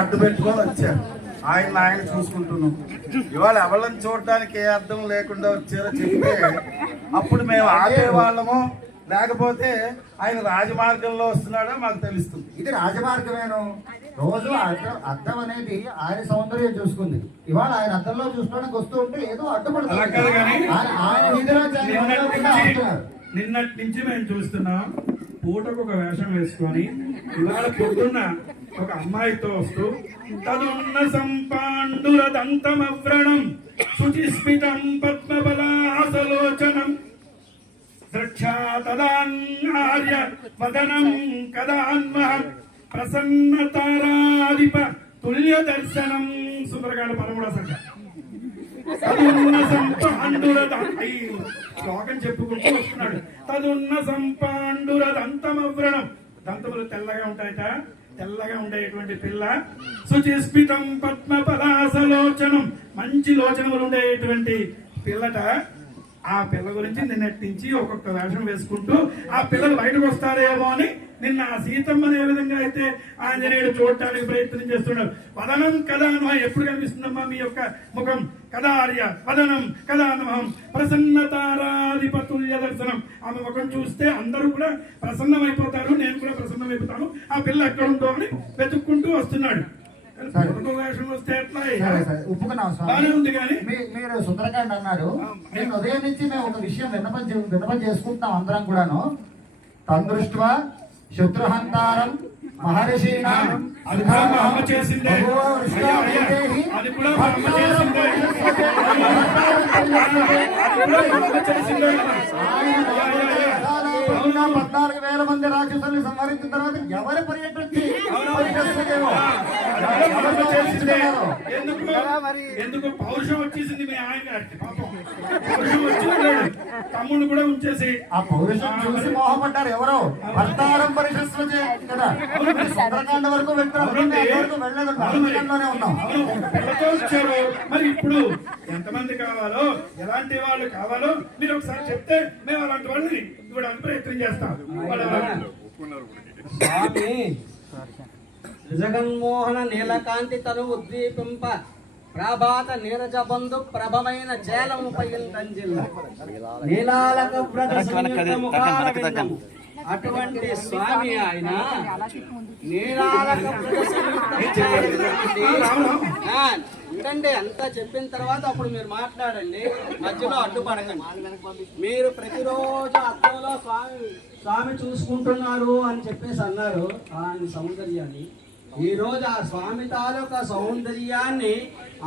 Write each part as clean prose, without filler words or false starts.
అడ్డు పెట్టుకొని వచ్చారు. ఆయన చూసుకుంటున్నాం. ఇవాళ ఎవరిని చూడడానికి ఏ అర్థం లేకుండా వచ్చారో చెప్తే అప్పుడు మేము ఆపేవాళ్ళము, లేకపోతే ఆయన రాజమార్గంలో వస్తున్నాడో మాకు తెలుస్తుంది. ఇది రాజమార్గమేను. రోజు అద్దం అనేది ఆయన సౌందర్యం చూసుకుంది. ఇవాళ ఆయన అద్దంలో చూసుకోవడానికి వస్తూ ఉంటే ఏదో అడ్డుపడుతుంది. నిన్నటి నుంచి మేము చూస్తున్నాం. పూటకు ఒక వేషం వేసుకొని ఇవాళ పొద్దున్న ఒక అమ్మాయితో వస్తూ తదున్న సంపాండుల దంతమవ్రణం శుచిస్మితం పద్మబలాసలోచనం ద్రక్షాతదాన్యార్య వదనం కదాన్మహం ప్రసన్నతారాధిప తుల్య దర్శనం. సుందరకాండ 13వ సంఖ్య. తదున్న సంపాండుల శ్లోకం చెప్పుకుంటూ వస్తున్నాడు. తదున్న సంపాండుల దంతమవ్రణం, దంతములు తెల్లగా ఉంటాయట. తెల్లగా ఉండేటువంటి పిల్ల. శుచిస్మితం పద్మపలాసలోచనం, మంచి లోచనములు ఉండేటువంటి పిల్లట. ఆ పిల్ల గురించి నిన్నటి నుంచి ఒక్కొక్క వేషం వేసుకుంటూ ఆ పిల్లలు బయటకు వస్తారేమో అని నిన్న ఆ సీతమ్మని ఏ విధంగా అయితే ఆంజనేయుడు చూడటానికి ప్రయత్నం చేస్తున్నాడు. వదనం కదానుమహం, ఎప్పుడు కనిపిస్తుందమ్మా మీ యొక్క ముఖం? కదార్య వదనం కదానుమహం ప్రసన్నతారాధిపతుల్య దర్శనం. ఆమె ముఖం చూస్తే అందరూ కూడా ప్రసన్నమైపోతారు, నేను కూడా ప్రసన్నమైపోతాను. ఆ పిల్ల ఎక్కడ ఉందో అని వెతుక్కుంటూ వస్తున్నాడు. మీరు సుందరకాండ అన్నారు. నేను ఉదయం నుంచి మేము ఒక విషయం విన్నపం చేసుకుంటున్నాం అందరం కూడాను. తందృష్ట్వా శత్రుహంతారం మహర్షీణాం చేసిందే. అవునా 14,000 మంది రాక్షసుల్ని సంహరించిన తర్వాత ఎవరి పర్యటనకి ఎందుకు పౌరుషం వచ్చేసింది మీ ఆయన గారికి. పౌరుషం వచ్చినాడు, తమ్ముడు కూడా ఉంచేసి ఆ పౌరుషం చూసి మోహపడ్డారు ఎవరో. భర్తారం పరిశస్వ కదా సుందరకాండ వరకు వెళ్ళలేదంలోనే ఉన్నాం. పిల్లతో వచ్చారు. మరి ఇప్పుడు ఎంతమంది కావాలో, ఎలాంటి వాళ్ళు కావాలో మీరు ఒకసారి చెప్తే మేము అలాంటి వాళ్ళని ఇవ్వడానికి ప్రయత్నం చేస్తాం. స్వామి జగన్మోహన నీలకాంతి తను ఉద్దీపింప ప్రభాత నీరజ బంధు ప్రభమైన చేలము పైల్తంజిల్ల నీలాలక అటువంటి స్వామి ఆయన. నీలాలక ఎందుకంటే అంతా చెప్పిన తర్వాత అప్పుడు మీరు మాట్లాడండి, మధ్యలో అడ్డుపడకండి. మీరు ప్రతిరోజు అద్దంలో స్వామి చూసుకుంటున్నారు అని చెప్పేసి అన్నారు ఆయన సౌందర్యాన్ని. ఈ రోజు ఆ స్వామి తాలూకా సౌందర్యాన్ని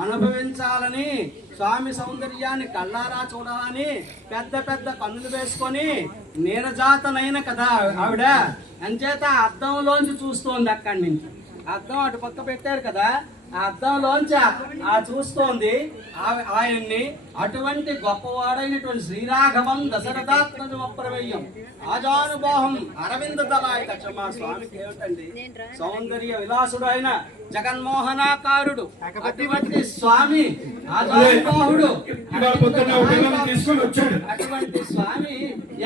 అనుభవించాలని, స్వామి సౌందర్యాన్ని కళ్ళారా చూడాలని పెద్ద పెద్ద కన్నులు వేసుకొని నీరజాతనైన కదా ఆవిడ. అంచేత అద్దంలోంచి చూస్తోంది. అక్కడి నుంచి అద్దం అటు పక్క పెట్టారు కదా, ఆ అద్దంలోంచి ఆ చూస్తోంది ఆయన్ని. అటువంటి గొప్పవాడైనటువంటి శ్రీరాఘవం దశరథాత్మజమప్రమేయం ఆజానుబాహం అరవింద దళాయ కక్షమా. స్వామికి ఏమిటండి సౌందర్య విలాసుడు ఆయన జగన్మోహనాకారుడు. అటువంటి స్వామి ఆజానుబాహుడు. అటువంటి స్వామి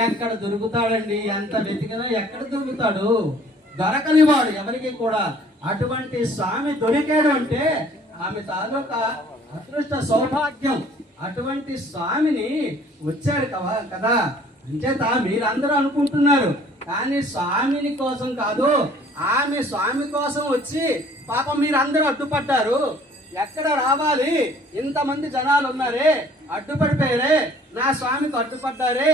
ఎక్కడ దొరుకుతాడండి? ఎంత వెతికినా ఎక్కడ దొరుకుతాడు? దొరకని వాడు ఎవరికి కూడా. అటువంటి స్వామి దొరికాడు అంటే ఆమె తాలూకా అదృష్ట సౌభాగ్యం. అటువంటి స్వామిని వచ్చాడు కదా. అంచేత మీరందరూ అనుకుంటున్నారు, కానీ స్వామిని కోసం కాదు, ఆమె స్వామి కోసం వచ్చి పాపం మీరందరూ అడ్డుపడ్డారు. ఎక్కడ రావాలి? ఇంతమంది జనాలు ఉన్నారే, అడ్డుపడిపోయారే, నా స్వామికి అడ్డుపడ్డారే.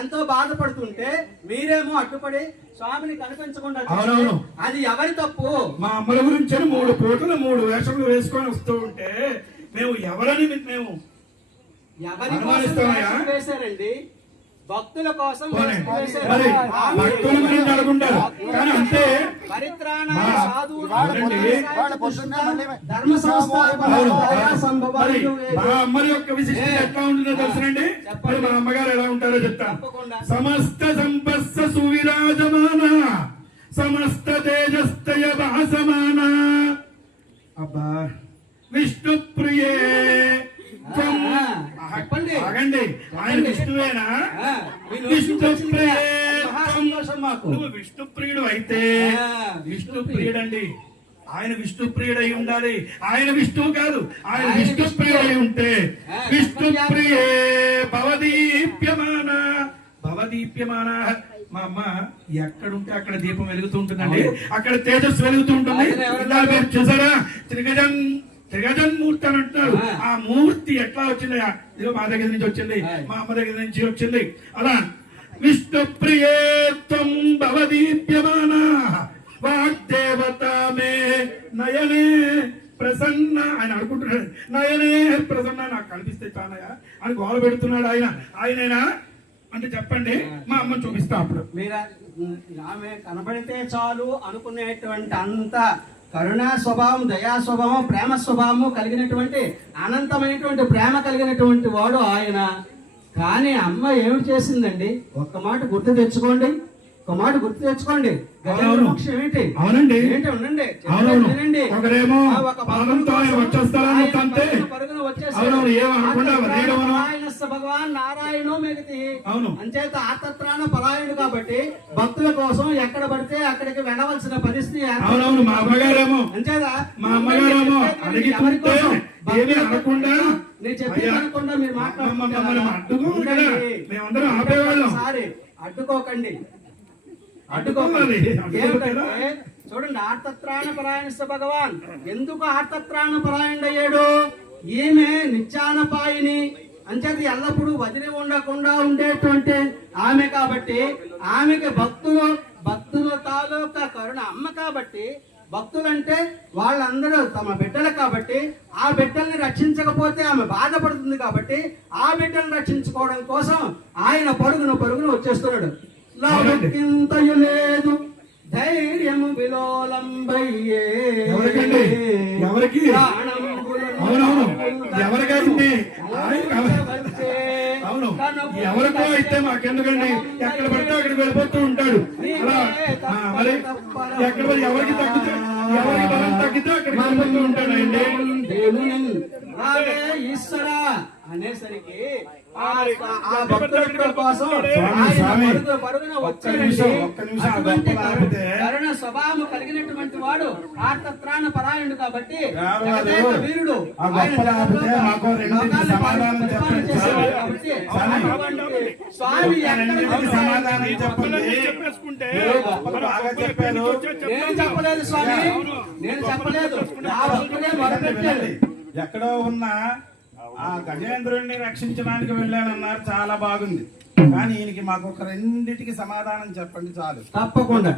ఎంతో బాధపడుతుంటే మీరేమో అడ్డుపడి స్వామిని కనిపించకుండా అది ఎవరి తప్పు? మా అమ్మల గురించి 3 పూటలు 3 వేషములు వేసుకొని వస్తూ ఉంటే మేము ఎవరని ఎవరి కోసం వేశారండి? భక్తుల కోసం అమ్మని యొక్క విశిష్టత ఎట్లా ఉంటుందో తెలుసునండి. మరి మా అమ్మగారు ఎలా ఉంటారో చెప్తా. సమస్త సంపస్స సువిరాజమాన సమస్త తేజస్తయ భాసమాన అబ్బా విష్ణు ప్రియే. ఆగండి, ఆయన విష్ణువేనా? విష్ణు ప్రియుడు అయితే విష్ణు ప్రియుడండి. ఆయన విష్ణు ప్రియుడై ఉండాలి. ఆయన విష్ణువు కాదు, ఆయన విష్ణు ప్రియుడై ఉంటే విష్ణు ప్రియే భవదీప్యమాన భవదీప్యమాన. మా అమ్మ ఎక్కడుంటే అక్కడ దీపం వెలుగుతూ ఉంటుందండి, అక్కడ తేజస్సు వెలుగుతూ ఉంటుంది. మీరు చూసారా త్రిగజన్మూర్తి అని అంటున్నారు. ఆ మూర్తి ఎట్లా వచ్చింది? ఇదిగో మా దగ్గర నుంచి వచ్చింది, మా అమ్మ దగ్గర నుంచి వచ్చింది. అలా విష్ణు ప్రియేత్వం భవదీప్యమాన వాగ్దేవత మే నయనే ప్రసన్న. ఆయన అనుకుంటున్నాడు నయనే ప్రసన్న, నాకు కనిపిస్తే చాలయా అని గోల పెడుతున్నాడు. ఆయనైనా అంటే చెప్పండి, మా అమ్మ చూపిస్తా. అప్పుడు మీరు ఆమె కనబడితే చాలు అనుకునేటువంటి అంత కరుణా స్వభావం, దయా స్వభావం, ప్రేమ స్వభావము కలిగినటువంటి అనంతమైనటువంటి ప్రేమ కలిగినటువంటి వాడు ఆయన. కానీ అమ్మ ఏమిటి చేసిందండి? ఒక్క మాట గుర్తు తెచ్చుకోండి, ఒక మాట గుర్తు తెచ్చుకోండి. గజేంద్ర మోక్షం ఏంటి? అవునండి, ఏంటి ఉండండి. ఒకరేమో పాదంతో ఆయన వచ్చేస్తారని తంతే, భగవాన్ నారాయణో మిగతి. అంచేత ఆర్తత్రాణ పరాయణుడు కాబట్టి భక్తుల కోసం ఎక్కడ పడితే అక్కడికి వెళ్ళవలసిన పరిస్థితి. మా అమ్మగారేమో అంచేత మా అమ్మగారేమో అడిగితే నేను చెప్పకుండా మీరు మాట్లాడుకోండి, అడ్డుకోకండి. ఏమిటంటే చూడండి, ఆర్తత్రాణ పరాయణ భగవాన్ ఎందుకు ఆర్తత్రాణ పరాయణ అయ్యాడు? ఈమె నిత్యానపాయిని, అంచేత ఎల్లప్పుడూ వదిలి ఉండకుండా ఉండేటువంటి ఆమె కాబట్టి, ఆమెకి భక్తుల తాలూకా కరుణ అమ్మ కాబట్టి, భక్తులంటే వాళ్ళందరూ తమ బిడ్డలు కాబట్టి, ఆ బిడ్డల్ని రక్షించకపోతే ఆమె బాధపడుతుంది కాబట్టి, ఆ బిడ్డల్ని రక్షించుకోవడం కోసం ఆయన పరుగున వచ్చేస్తున్నాడు. లాభక్కింతయు లేదు ధైర్యము విలోలంబయ్యే. ఎవరికి ఎవరికో అయితే మాకెందుకండి? ఎక్కడ పడితే అక్కడికి వెళ్ళిపోతూ ఉంటాడు. మరి ఎక్కడ ఎవరికి తగ్గితే అక్కడికి వెళ్ళిపోతూ ఉంటాడు అండి. ఈశ్వర అనేసరికి ఆ భక్తుల కోసం పరుగున వచ్చాడండి. కరుణ స్వభావం కలిగినటువంటి వాడు ఆర్తత్రాణ పరాయణుడు కాబట్టి వీరుడు స్వామి. నేను చెప్పలేదు స్వామి, నేను చెప్పలేదు. ఆ భక్తుడే మొదలుపెట్టాడు. ఎక్కడో ఉన్న ఆ గజేంద్రుడిని రక్షించడానికి వెళ్ళానన్నారు, చాలా బాగుంది. కానీ ఈయనకి మాకు ఒక రెండిటికి సమాధానం చెప్పండి చాలు. తప్పకుండా.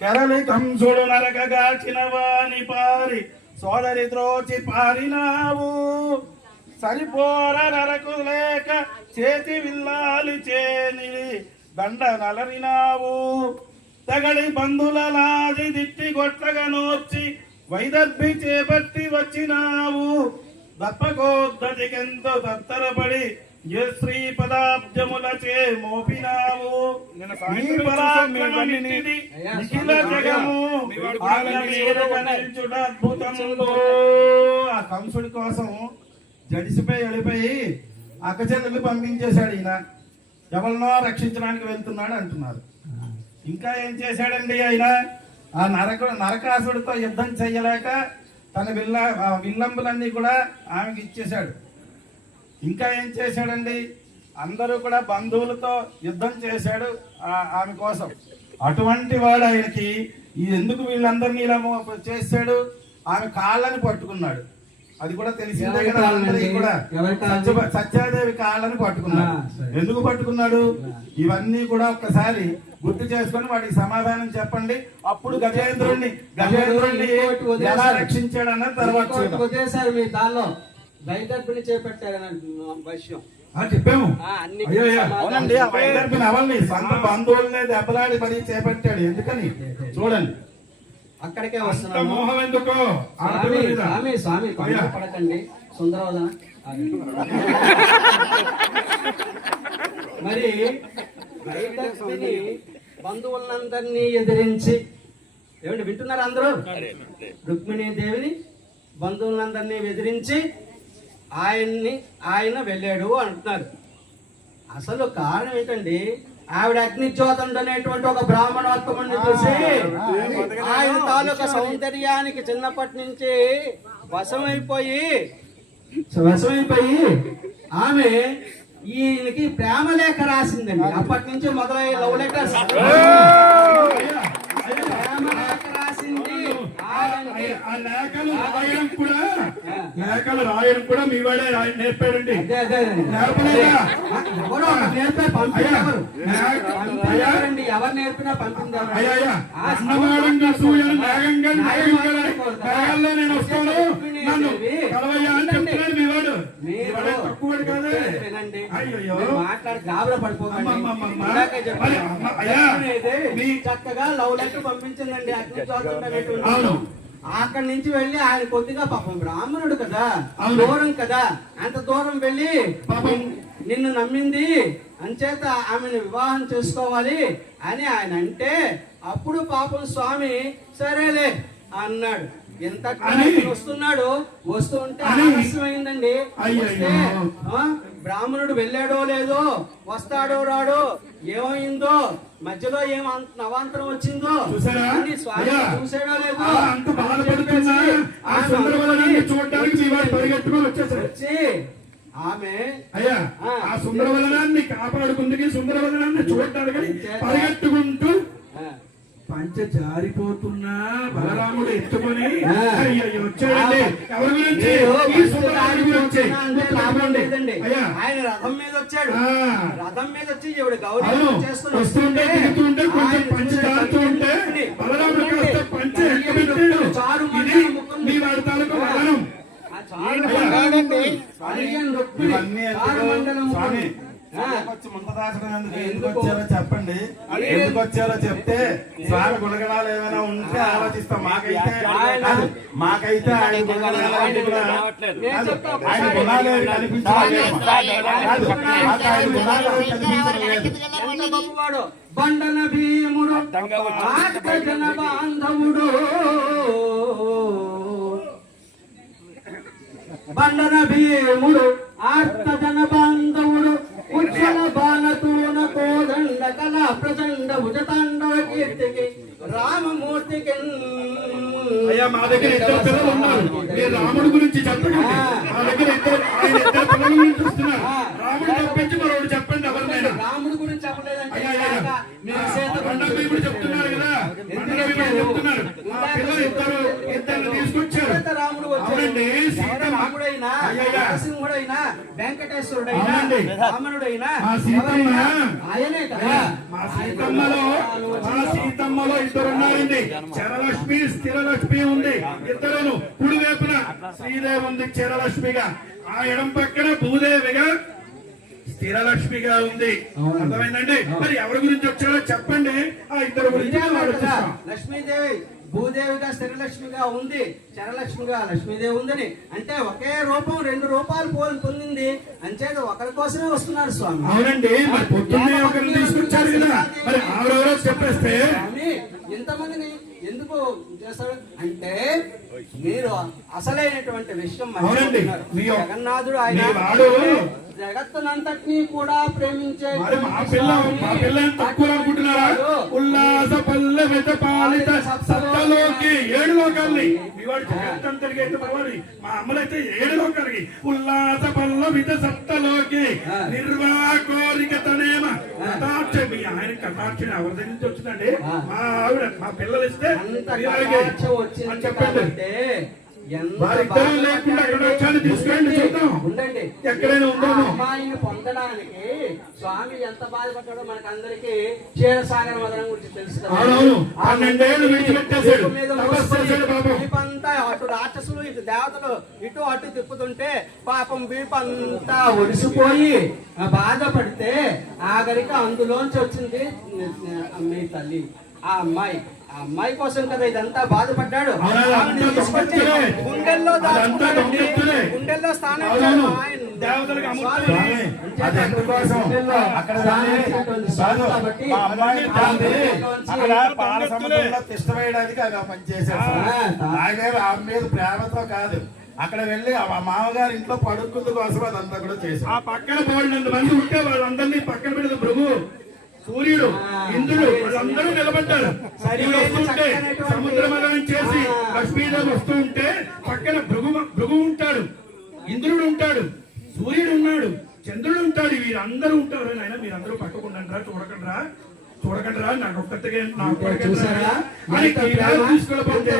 కేరళి కంసుడు నరకగాచిన వాని పారి సోదరి త్రోచి పారినావు, సరిపోర నరకు లేక చేతి విల్లాలి చేని దండ నలరినావు, తగడి బంధుల లాది దిట్టి గొట్లగా నోర్చి వైదర్భి చేపట్టి వచ్చినావు, దప్పకోద్దతికెంతో తత్తరపడి శ్రీ పదాబ్జములచే మోపినావు, నిఖిల జగము అద్భుతంలో. ఆ కంసుడి కోసం జడిసిపోయి వెళ్ళిపోయి అక్కచెల్లెలు పంపించేశాడు ఈయన. ఎవరినో రక్షించడానికి వెళ్తున్నాడు అంటున్నారు. ఇంకా ఏం చేశాడండి ఆయన? ఆ నరకాసుడితో యుద్ధం చెయ్యలేక తన విల్లంబులన్నీ కూడా ఆమెకి ఇచ్చేశాడు. ఇంకా ఏం చేశాడండి? అందరూ కూడా బంధువులతో యుద్ధం చేశాడు ఆమె కోసం. అటువంటి వాడు ఆయనకి ఎందుకు వీళ్ళందరినీ ఇలా చేశాడు? ఆమె కాళ్ళని పట్టుకున్నాడు. అది కూడా తెలిసిందే కదా అందరికీ కూడా. సత్యాదేవి కాళ్ళని పట్టుకున్నాడు. ఎందుకు పట్టుకున్నాడు? ఇవన్నీ కూడా ఒక్కసారి గుర్తు చేసుకొని వాటికి సమాధానం చెప్పండి. అప్పుడు గజేంద్రుడిని ఎలా రక్షించాడు అన్నది తర్వాత వదిలేశారు. మీ దానిలో వైదర్భిని చేపట్టారని విషయం చెప్పాము. అవునండి, ఆ వైదర్భిని అవల్ని సొంత బంధువులనే దెబ్బలాడి పడి చేపట్టాడు. ఎందుకని చూడండి. అక్కడికే వస్తున్నాము. మోహం ఎందుకో స్వామి పడకండి సుందరవదన. మరి వైదర్భిని బంధువులందరినీ ఎదిరించి, ఏమండి వింటున్నారు అందరూ? రుక్మిణీ దేవిని బంధువులందరినీ ఎదిరించి ఆయన వెళ్ళాడు అంటున్నారు. అసలు కారణం ఏంటండి? ఆవిడ అగ్నిజ్యోతండు అనేటువంటి ఒక బ్రాహ్మణోత్తముడిని చూసి ఆయన తాలూకా సౌందర్యానికి చిన్నప్పటి నుంచి వశమైపోయి ఆమె ఈయనకి ప్రేమ లేఖ రాసిందండి. అప్పటి నుంచి మొదలై లవ్ లెటర్స్ ప్రేమ లేఖ రాసింది. ఆ లేఖలు రాయడం కూడా మీ వాడే నేర్పాడండి. ఎవరు నేర్పినా పంపింది నేను వస్తాను నన్ను కలవయ్యా అని చెప్తున్నాడు మీ వాడు. వినండి, మాట్లాడి గాబరా పడిపోకండి. చక్కగా లవ్ లెటర్ పంపించిందండి అగ్నిజ్యోతుడు. అక్కడి నుంచి వెళ్ళి ఆయన కొద్దిగా పాపం బ్రాహ్మణుడు కదా, దూరం కదా, అంత దూరం వెళ్ళి నిన్ను నమ్మింది అంచేత ఆమెను వివాహం చేసుకోవాలి అని ఆయన అంటే అప్పుడు పాపం స్వామి సరేలే అన్నాడు. ఎంత వస్తున్నాడు, వస్తుంటే ఆలస్యమైందండి. వస్తే బ్రాహ్మణుడు వెళ్ళాడో లేదో, వస్తాడో రాడో, ఏమైందో, మధ్యలో ఏం నవాంతరం వచ్చిందో స్వామి చూసాడో లేదో వచ్చి ఆమె ఆ సుందరవదనాన్ని కాపాడుకుందుకు సుందరవదనాన్ని చూడటానికి పరిగెట్టుకుంటూ పంచ జారిపోతున్నా బలరాముడు ఎత్తుకొని వచ్చాడండి. ఎవరి గురించి? ఈ సుందరాముడి గురించి. ఆయన రథం మీద వచ్చాడు. రథం మీద వచ్చి ఎవడు గౌరవ వస్తుంటే దిగుతుంటే కొంచెం పంచ జారుతూ ఉంటే బలరాముడు కాస్త పంచ ఎక్కబెట్టాడు. ఇది మీ వాడి తాలూకా వదనం. ఎందుకు వచ్చారో చెప్పండి. ఎందుకు వచ్చారో చెప్తే స్వామి గుణగణాలు ఏమైనా ఉంటే ఆలోచిస్తాం. మాకైతే ఆయన గుణగణాలు ఆయన గుణాలు కనిపించలేదు. బండన భీముడు జన బాంధవుడు, బండన భీముడు ఆర్త జన బాంధవుడు, ఉజ్వల బాణతోన కోదండ కళ ప్రచండ భుజతాండవ కీర్తికి రామమూర్తికి. అయ్యా మా దగ్గర ఇద్దరు పిల్లలు ఉన్నారు. మీరు రాముడి గురించి చెప్పండి. మా దగ్గర ఆయన ఇద్దరు పిల్లల గురించి చూస్తున్నారు. రాముడు తప్పించి మరొకటి చెప్పండి ఎవరినైనా. రాముడి గురించి చెప్పలేదంటే చెప్తున్నారు కదా, చెప్తున్నారు. మా పిల్లలు ఇద్దరు తీసుకొచ్చారు. రాముడు వచ్చాడండి. రాముడైనా నరసింహుడైనా వెంకటేశ్వరుడైనా రామనుడైనా ఆయనే కదా. మా సీతమ్మలో ఇద్దరు ఉన్నారండి. చరలక్ష్మి స్థిరలక్ష్మి ఉంది. ఇద్దరును కుడి వైపున శ్రీదేవి ఉంది చరలక్ష్మిగా, ఆ ఎడం పక్కన భూదేవిగా స్థిరలక్ష్మిగా ఉంది. అర్థమైందండి? మరి ఎవరి గురించి వచ్చారో చెప్పండి. ఆ ఇద్దరు గురించి లక్ష్మీదేవి భూదేవిగా స్థిరలక్ష్మిగా ఉంది, చరలక్ష్మిగా లక్ష్మీదేవి ఉందని అంటే ఒకే రూపం రెండు రూపాలు పొందింది. అంచేత ఒకరి కోసమే వస్తున్నారు స్వామి. అవునండి, మరి పొద్దున్నే ఒకరిని తీసుకొచ్చారు కదా, మరి ఆవిడెవరో చెప్పేస్తే స్వామి ఇంతమందిని ఎందుకు చేస్తాడు అంటే మీరు అసలైనటువంటి విషయం జగన్నాథుడు ఆయన జగత్తునంతటినీ కూడా ప్రేమించే ఉల్లాస పల్లె పాలిత సప్తలోకి 7 లోకాలని మా అమ్మలైతే 7 లోకాలకి ఉల్లాస పల్లవిత సప్తలోకి నిర్వాకోరిక తనేమ కటాక్ష. ఆయన కటాక్షని ఎవరి దగ్గర నుంచి వచ్చిందండి? మా ఆవిడ మా పిల్లలు ఇస్తే చెప్పండి. ఎక్కడైనా అమ్మాయిని పొందడానికి స్వామి ఎంత బాధపడ్డాడో మనకు అందరికి క్షీరసాగర వదనం గురించి తెలుసు. వీపంతా అటు రాక్షసులు ఇటు దేవతలు ఇటు అటు తిప్పుతుంటే పాపం వీపంతా ఒడిసిపోయి బాధపడితే ఆఖరికి అందులోంచి వచ్చింది మీ తల్లి. ఆ అమ్మాయి కోసం కదా ఇదంతా బాధపడ్డాడు. తీసుకొచ్చి గుండెల్లో దాచుకున్నాడండి. గుండెల్లో స్థానం తిష్టవేయడానికి అది పనిచేశాడు. ఆమె మీద ప్రేమతో కాదు, అక్కడ వెళ్ళి ఆ మామగారి ఇంట్లో పడుకుంది కోసం అదంతా కూడా చేశాడు. ఆ పక్కన 12 మంది ఉంటే వాళ్ళందరినీ పక్కన పెడదు ప్రభు సూర్యుడు, ఇంద్రుడు వాళ్ళందరూ నిలబడ్డారు. ఈవిడ వస్తుంటే సముద్రమగం చేసి లక్ష్మీదేవి వస్తూ ఉంటే పక్కన భృగు ఉంటాడు, ఇంద్రుడు ఉంటాడు, సూర్యుడు ఉన్నాడు, చంద్రుడు ఉంటాడు, వీరందరూ ఉంటారు. ఆయన మీరందరూ పక్కకుండా చూడకండిరా నాకు ఒక్కటిగా చూసారా తీసుకెళ్ళిపోతే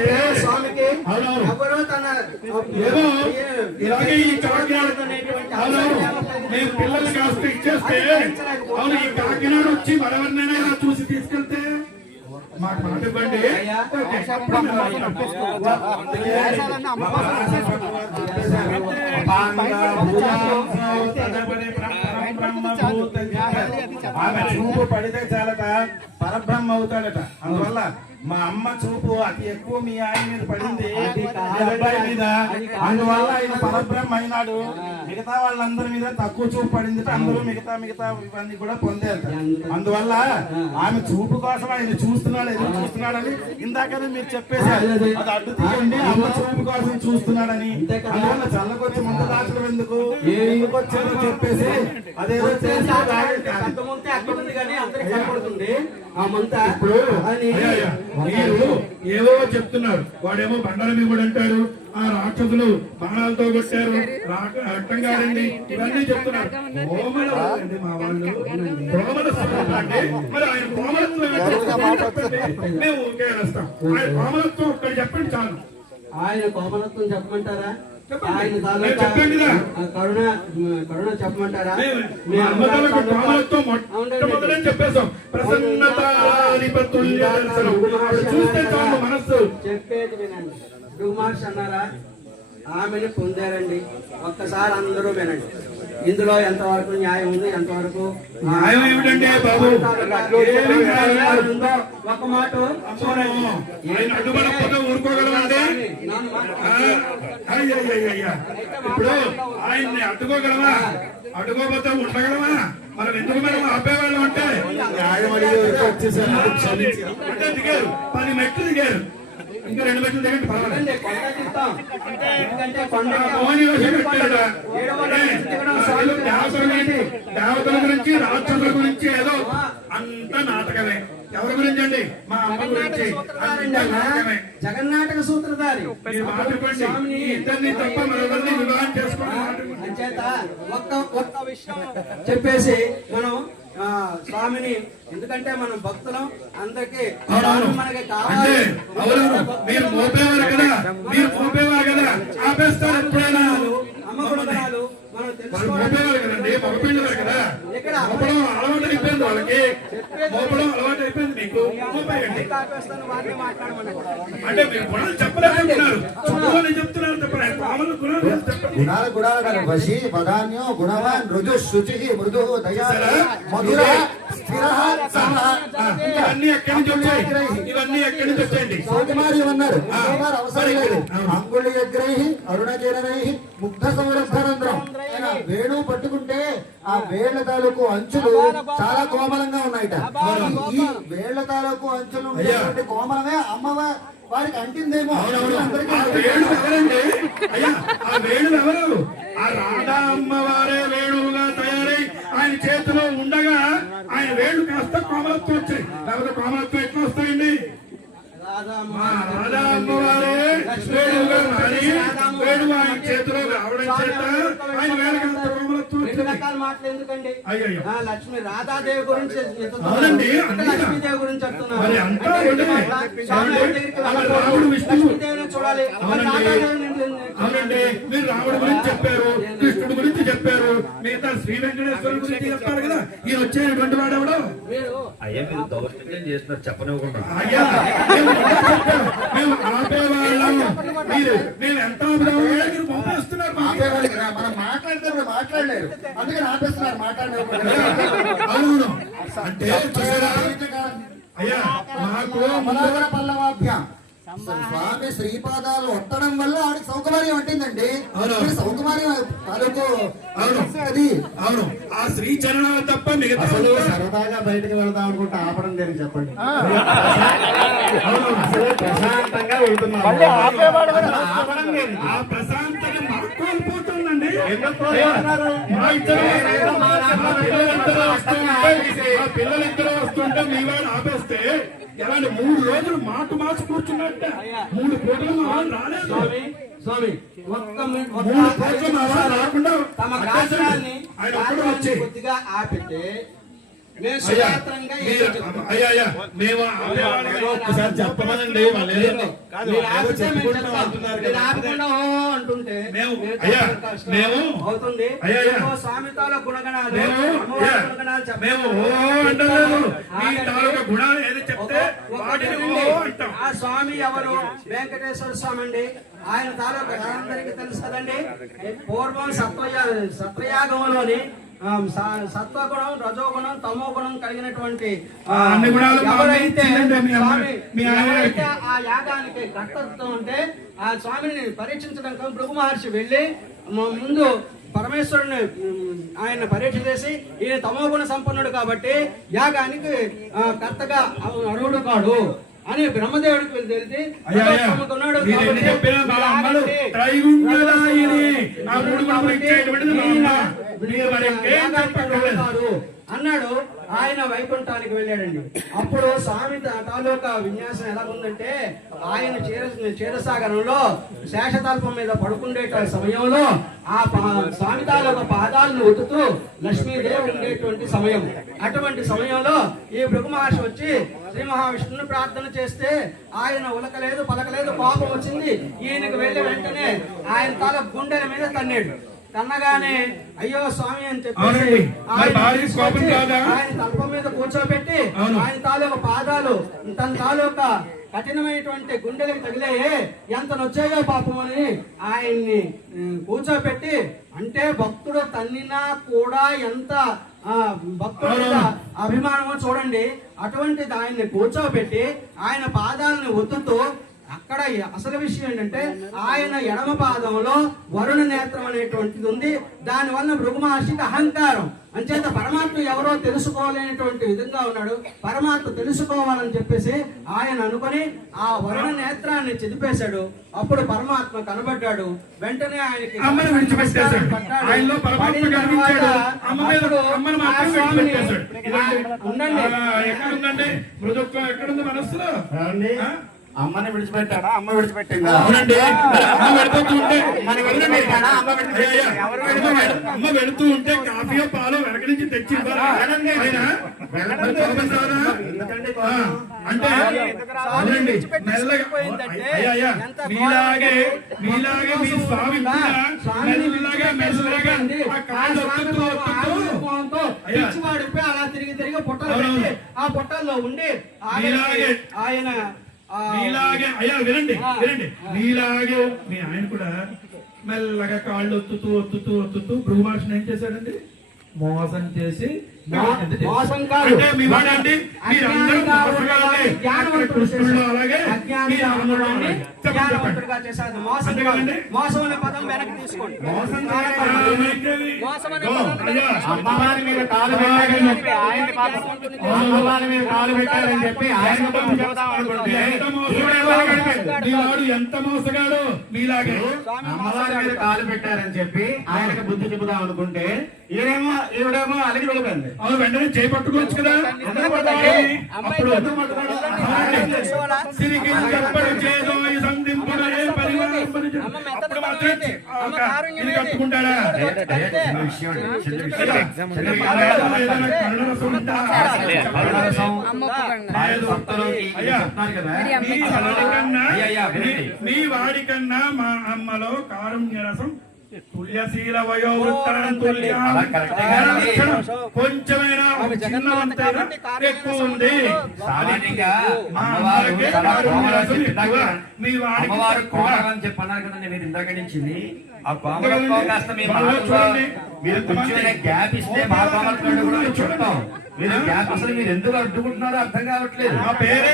ఏదో ఇలాగే ఈ కాకినాడ మేము పిల్లలు కాస్త ఇచ్చేస్తే అవును ఈ కాకినాడ వచ్చి మరెవరినైనా ఇలా చూసి తీసుకెళ్తే మాకు మాట ఇవ్వండి. ఆమె చూపు పడితే చాలట పరబ్రహ్మ అవుతాడట. అందువల్ల మా అమ్మ చూపు అతి ఎక్కువ మీ ఆయన మీద పడింది, మీ అబ్బాయి మీద. అందువల్ల ఆయన పరబ్రహ్మ అయినాడు. మిగతా వాళ్ళందరి మీద తక్కువ చూపు పడింది. అందరూ మిగతా ఇవన్నీ కూడా పొందారు. అందువల్ల ఆమె చూపు కోసం ఆయన చూస్తున్నాడు, ఎదురు చూస్తున్నాడని ఇందాకనే మీరు చెప్పేశారు. అది అడ్డు తీయండి, అమ్మ చూపు కోసం చూస్తున్నాడని. అందువల్ల చల్లకొచ్చి ముంత దాచడం ఎందుకు వచ్చారో చెప్పేసి అదేదో ఇప్పుడు మీరు ఏవో చెప్తున్నారు. వాడేమో బండల కూడా అంటారు, ఆ రాక్షసులు బాణాలతో కొట్టారు, అట్టంగారండి, ఇవన్నీ చెప్తున్నారు. కోమల అండి మా వాళ్ళు, కోమల అంటే మరి ఆయన కోమలత్వం మేము ఓకే వేస్తాం. ఆయన కోమలత్వం ఒక్కటి చెప్పండి చాలు. ఆయన కోమలత్వం చెప్పమంటారా? ఆయన చెప్పండి కరుణ చెప్పమంటారా? చెప్పేసాం. చూస్తే చాలు మనస్సు. చెప్పేది వినండి. భృగుమహర్షి అన్నారా? ఆమెను పొందారండి. ఒక్కసారి అందరూ వినండి. ఇందులో ఎంతవరకు న్యాయం ఉంది, ఎంతవరకు న్యాయం ఏమిటండి బాబు? ఒక మాట అడ్డుపడకపోతే ఊరుకోగలమండి? ఇప్పుడు ఆయన్ని అడ్డుకోగలమా? అడ్డుకోకపోతే ఉండగలమా? మనం ఎందుకు మనం ఆపేవాళ్ళం అంటే అంటే దిగారు, 10 మెట్లు దిగారు, ఇంకా 2 మెట్లు దిగండి పర్వాలేదు. దేవతల గురించి రాక్షసుల గురించి ఏదో అంత నాటకమే. ఎవరి గురించి అండి? మా అమ్మ గురించి. జగన్నాటక సూత్రధారి ఇద్దరిని తప్ప మరొకరిని వివాహం చేసుకోవడం అంచేత ఒక్క విషయం చెప్పేసి మనం స్వామిని, ఎందుకంటే మనం భక్తులం, అందరికి మనకి కావాలి. మీరు మోపేవారు కదా, మీరు మోపేవారు కదా, ఆపేస్తారు ఎప్పుడైనా. అమ్మ గుణగణాలు మనం మోపేవారు కదండి, మగపిల్లవారు కదా. మోపడం అలవాటు అయిపోయింది వాళ్ళకి, మోపడం అలవాటు అయిపోయింది మీకు. మోపేయండి అంటే మీరు గుణాలు చెప్పలేకపోతున్నారు, చుట్టూ చెప్తున్నారు చెప్పండి. మామూలు గుణాలు చెప్పండి. గుణాలు కాదు. వశి వదాన్యో గుణవాన్ రుజు శుచి మృదు దయా మధుర స్థిర ఇవన్నీ ఎక్కడి నుంచి వచ్చాయి? ఇవన్నీ ఎక్కడి నుంచి వచ్చాయండి? సౌకుమారి అన్నారు. అవసరం లేదు. అంగుళి యగ్రై అరుణజనై ముగ్ధ సౌరభరంధ్రం. వేణువు పట్టుకుంటే ఆ వేళ్ల తాలూకు అంచులు చాలా కోమలంగా ఉన్నాయట. ఈ వేళ్ల తాలూకు అంచులు ఉండేటువంటి కోమలమే అమ్మవారి వారికి అంటిందేమో. ఆ వేణువు ఎవరు? ఆ రాధా అమ్మవారే వేణువుగా తయారై ఆయన చేతిలో ఉండగా ఆయన వేణు కాస్త కోమలత్వం వచ్చాయి. లేకపోతే కోమలత్వం ఎట్లా వస్తాయండి? రాధా అమ్మవారే వేణువుగా మారి వేణువు ఆయన చేతిలో రావడం చేత ఆయన వేళ కాస్త కోమలత్వం వచ్చింది. మాటలు ఎందుకండి? అయ్యో లక్ష్మి రాధాదేవి గురించి, అవునండి, లక్ష్మీదేవి గురించి మరి అంతా రాముడు విష్ణువు. చూడాలి. అవునండి, మీరు రాముడు గురించి చెప్పారు, కృష్ణుడు గురించి చెప్పారు, మిగతా శ్రీ వెంకటేశ్వరుడు గురించి చెప్పారు కదా. ఈయన వచ్చేటువంటి వాడెవడు? అయ్యా మీరు దౌర్జన్యం చేస్తున్నారు చెప్పనివ్వకుండా. అయ్యా మేము ఆపేవాళ్ళం, మేము ఎంత మీరు పంపేస్తున్నారు. మనం మాట్లాడితే మాట్లాడలేరు, అందుకని ఆపేస్తున్నారు. అవును అంటే అయ్యా మాకు మనోహర పల్లవాభ్యాం స్వామి శ్రీపాదాలు ఒట్టడం వల్ల ఆడికి సౌకుమార్యం అంటిందండి. సౌకుమార్యం తాలూకు అది. అవును, ఆ శ్రీ చరణాలు తప్ప మిగతా సరదాగా బయటకు వెళ్దాం అనుకుంటే ఆపడం లేదు. చెప్పండి. ప్రశాంతంగా వెళ్తున్నాం. ఆ ప్రశాంతత మాకు కోల్పోతుందండి. మా పిల్లలిద్దరూ వస్తుంటే మీ వాడు ఆపేస్తే ఎలాంటి 3 రోజులు మాట కూర్చున్నట్ట 3 పూటలు మా వాడు రాలేదు. స్వామి ఒక్క 3 పూటలు మా వాడు రాకుండా తమ గాత్రాన్ని ఆయన ఒక్కడు వచ్చి కొద్దిగా ఆపితే మేము అయ్యా సుయాత్రంగా అయ్యా మేము ఒక్కసారి చెప్పమనండి వాళ్ళు ఏదో మీరు ఆపితే మేము చెప్తాం. మీరు ఆపకుండా ఓ అంటుంటే అయ్యా మేము అవుతుంది. అయ్యా ఓ స్వామితాల గుణగణాలు మేము అమ్మవారి గుణగణాలు చెప్పండి. మేము ఓ అంటలేదు మీ తాలూకా గుణాలు ఏది చెప్తే వాటిని ఓ అంటాం. ఆ స్వామి ఎవరు? వెంకటేశ్వర స్వామి అండి. ఆయన తాలూకా అందరికీ తెలుసు కదండి. పూర్వం సత్రయాగంలోని సత్వగుణం, రజోగుణం, తమో గుణం కలిగినటువంటి అన్ని గుణాలు ఎవరైతే మీ ఎవరైతే ఆ యాగానికి కర్తృత్వం ఉంటే ఆ స్వామిని పరీక్షించడానికి భృగు మహర్షి వెళ్ళి ముందు పరమేశ్వరుని ఆయన పరీక్ష చేసి ఈయన తమో గుణ సంపన్నుడు కాబట్టి యాగానికి కర్తగా అర్హుడు కాడు అని బ్రహ్మదేవుడికి తెలిసి అన్నాడు. ఆయన వైకుంఠానికి వెళ్ళాడండి. అప్పుడు స్వామి తాలూకా విన్యాసం ఎలా ఉందంటే ఆయన క్షీరసాగరంలో శేషతల్పం మీద పడుకుండే సమయంలో ఆ స్వామి తాలూకా పాదాలను ఒత్తుతూ లక్ష్మీదేవి ఉండేటువంటి సమయం. అటువంటి సమయంలో ఈ భృగు మహర్షి వచ్చి శ్రీ మహావిష్ణుని ప్రార్థన చేస్తే ఆయన ఉలకలేదు పలకలేదు, కోపం వచ్చింది. ఈయనకు వెళ్ళి వెంటనే ఆయన తాల గుండెల మీద తన్నాడు. తన్నగానే అయ్యో స్వామి అని చెప్పేసి ఆయన తల్పం మీద కూర్చోబెట్టి ఆయన తాలూకా పాదాలు తన తాలూకా కఠినమైనటువంటి గుండెలకు తగిలాయే, ఎంత నొచ్చాయో పాపం అని ఆయన్ని కూర్చోబెట్టి, అంటే భక్తుడు తన్నినా కూడా ఎంత భక్తుడి మీద అభిమానమో చూడండి. అటువంటిది ఆయన్ని కూర్చోబెట్టి ఆయన పాదాలను ఒత్తుతూ అక్కడ అసలు విషయం ఏంటంటే ఆయన ఎడమ పాదంలో వరుణ నేత్రం అనేటువంటిది ఉంది. దానివల్ల భృగు మహర్షికి అహంకారం అంచేత పరమాత్మ ఎవరో తెలుసుకోలేనటువంటి విధంగా ఉన్నాడు. పరమాత్మ తెలుసుకోవాలని చెప్పేసి ఆయన అనుకొని ఆ వరుణ నేత్రాన్ని చెదిపేశాడు. అప్పుడు పరమాత్మ కనబడ్డాడు. వెంటనే ఆయనకి ఉండండి. అమ్మని విడిచిపెట్టాడా? అమ్మ విడిచిపెట్టిందా? అవునండి. అమ్మ వెళుతూ ఉంటే కాఫీయో పాలో వెనక నుంచి తెచ్చి అంటే అవునండి మెల్లగా మీలాగే మీ స్వామి మెల్లగా మెల్లగా ఆ కాళ్ళు అలా తిరిగి పొట్టలు ఆ పొట్టల్లో ఉండి ఆయన మీలాగే అయ్యా వినండి మీలాగే మీ ఆయన కూడా మెల్లగా కాళ్ళు ఒత్తుతూ భృగు మహర్షిని ఏం చేశాడండి? మోసం చేసి మోసం కాదు అంటే మీ వాడండి మీరందరూ అలాగే జ్ఞానవంతుడిగా చేశాడు. మోసం అనే పదం వెనక్కి తీసుకోండి. అమ్మవారి మీద కాలు పెట్టారని చెప్పి అమ్మవారి మీద కాలు పెట్టారని చెప్పి ఆయన చెబుదాం అనుకుంటే ఎంత మోసగాడు మీలాగే అమ్మవారి మీద కాలు పెట్టారని చెప్పి ఆయనకు బుద్ధి చెబుదాం అనుకుంటే ఈవిడేమో అలిగి వెళ్ళిపోయింది. అవును వెంటనే చేపట్టుకోవచ్చు కదా. అప్పుడు కట్టుకుంటాడా? నీ వాడికన్నా మా అమ్మలో కారుణ్య రసం తుల్యశీల వయోవృత్తానం కొంచెమైనా చిన్నవంతైనా ఎక్కువ ఉంది. మీ వాడికి చెప్పన్నారు కదండి మీరు ఇందాక నుంచి ఆ కోమలతో కాస్త మీరు కొంచెం గ్యాప్ ఇస్తే మా కోమలతో కూడా చూడతాం. మీరు గ్యాప్ అసలు మీరు ఎందుకు అడ్డుకుంటున్నారో అర్థం కావట్లేదు. ఆ పేరే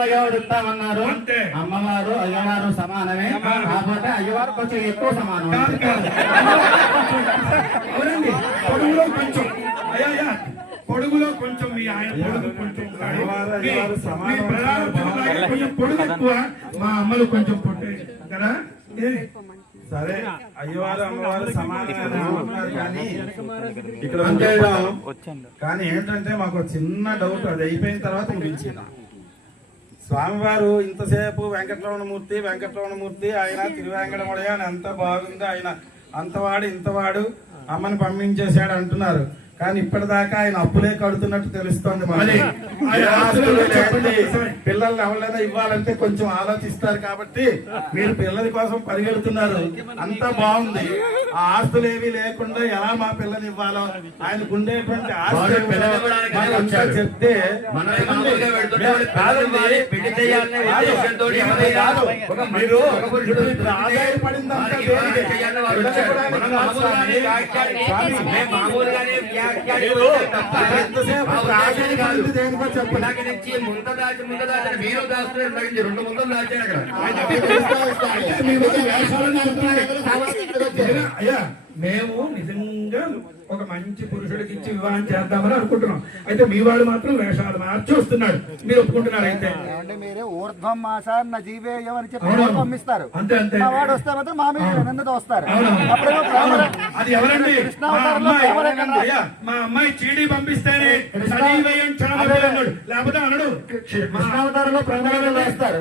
వయోవృత్తామన్నారు. అమ్మవారు అయ్యవారు సమానమే, కాకపోతే అయ్యవారు కొంచెం ఎక్కువ సమానం. అవునండి పొడుగులో కొంచెం పొడుగులో కొంచెం మీ ఆయన పొడుగు కొంచెం ఉంటాడు. మీ ప్రధాన పిల్లలాగే కొంచెం పొడుగు ఎక్కువ, మా అమ్మలు కొంచెం పొట్టే కదా. సరే అయ్యవారు అమ్మవారు సమానంగా ఉన్నారు కానీ ఇక్కడ కానీ ఏంటంటే మాకు ఒక చిన్న డౌట్, అది అయిపోయిన తర్వాత ముగించింది. స్వామివారు ఇంతసేపు వెంకటరమణమూర్తి ఆయన తిరువేంకటముడయ అని ఎంత బాగుంది, ఆయన అంతవాడు ఇంతవాడు అమ్మని పంపించేశాడు అంటున్నారు. కానీ ఇప్పటిదాకా ఆయన అప్పులే కడుతున్నట్టు తెలుస్తోంది. పిల్లల్ని ఎవరైనా ఇవ్వాలంటే కొంచెం ఆలోచిస్తారు కాబట్టి మీరు పిల్లల కోసం పరిగెడుతున్నారు. అంతా బాగుంది, ఆ ఆస్తులు ఏవి లేకుండా ఎలా మా పిల్లలు ఇవ్వాలో ఆయనకు ఉండేటువంటి ఆస్తులు చెప్తే మీరు ఆదాయపడిందంతా మేము నిజంగా ఒక మంచి పురుషుడికి ఇచ్చి వివాహం చేద్దామని అనుకుంటున్నాం. అయితే మీ వాడు మాత్రం వేషాలు మార్చి వస్తున్నాడు, మీరు ఒప్పుకుంటున్నారు? అయితే మీరే ఊర్ధ్వం మాసాన్న జీవేయం అని చెప్పి పంపిస్తారు. అంతే అంతే. మా వాడు వస్తే మాత్రం మా మీద నిందతో వస్తారు. అది ఎవరండి? మా అమ్మాయి చీడీ పంపిస్తేనే అన్నాడు, లేకపోతే అనడు. కృష్ణావతారంలో ప్రణాళికలు వేస్తారు.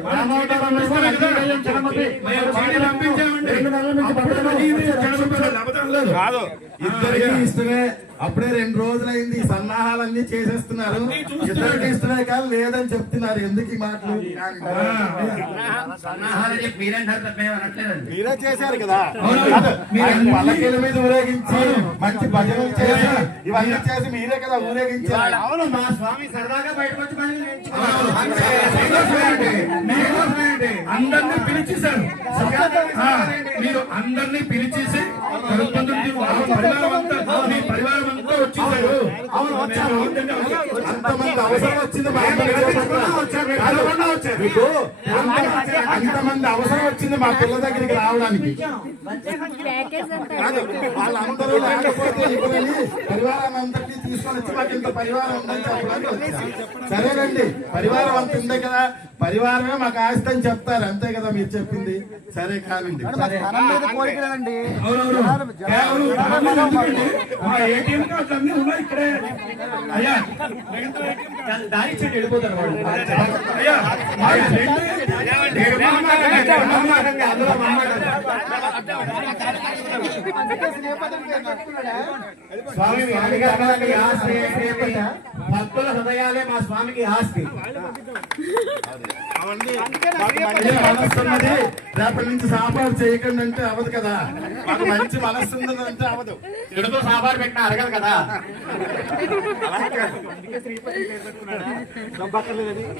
కాదు, ఇద్దరికి ఇష్టమే. అప్పుడే 2 రోజులైంది, సన్నాహాలన్నీ చేసేస్తున్నారు. ఇద్దరికి ఇష్టమే కానీ లేదని చెప్తున్నారు. ఎందుకు ఈ మాటలు? మీరే చేశారు కదా, పల్లకీల మీద ఊరేగించి మంచి భజనలు చేసి ఇవన్నీ చేసి మీరే కదా ఊరేగించారు. అవును, మా స్వామి సరదాగా బయటకు వచ్చి అందరినీ పిలిచేశారు. మీరు అందరినీ పిలిచేసి పరివారం అంతా వచ్చేసారు. అంతమంది అవసరం వచ్చింది, అంతమంది అవసరం వచ్చింది మా పిల్ల దగ్గరికి రావడానికి. వాళ్ళందరూ లేకపోతే ఇవ్వని పరివారం అంతటి తీసుకొని వచ్చి మాకు ఇంత పరివారం ఉందని చెప్పడానికి వచ్చారు. సరేనండి, పరివారం అంత ఉంది కదా, పరివారమే మాకు ఆస్తి అని చెప్తారు, అంతే కదా మీరు చెప్పింది. సరే కానండి, ఏటీఎం కార్డు అన్ని ఉన్నాయి ఇక్కడే. అయ్యా దారి చెట్టు వెళ్ళిపోతారు వాళ్ళు. అయ్యా స్వామి భక్తుల హృదయాలే మా స్వామికి ఆస్తి. మనస్సున్నది రేపటి నుంచి సాంబార్ చేయకండి అంటే అవదు కదా, మాకు మంచి మనస్సు ఉన్నది అంటే అవదు. ఎడుతో సాంబార్ పెట్టినా అరగదు కదా.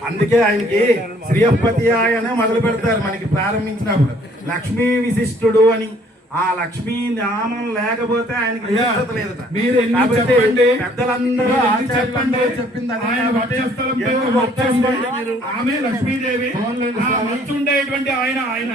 అందుకే ఆయనకి శ్రీయపతి ఆయనే మొదలు పెడతారు మనకి ప్రారంభించినప్పుడు. లక్ష్మీ విశిష్టుడు అని, ఆ లక్ష్మీ నామం లేకపోతే ఆయనకి విశిష్టత లేదట. మీరు చెప్పండి, పెద్దలందరూ చెప్పండి చెప్పింది ఆమె లక్ష్మీదేవి, ఉండేటువంటి ఆయన ఆయన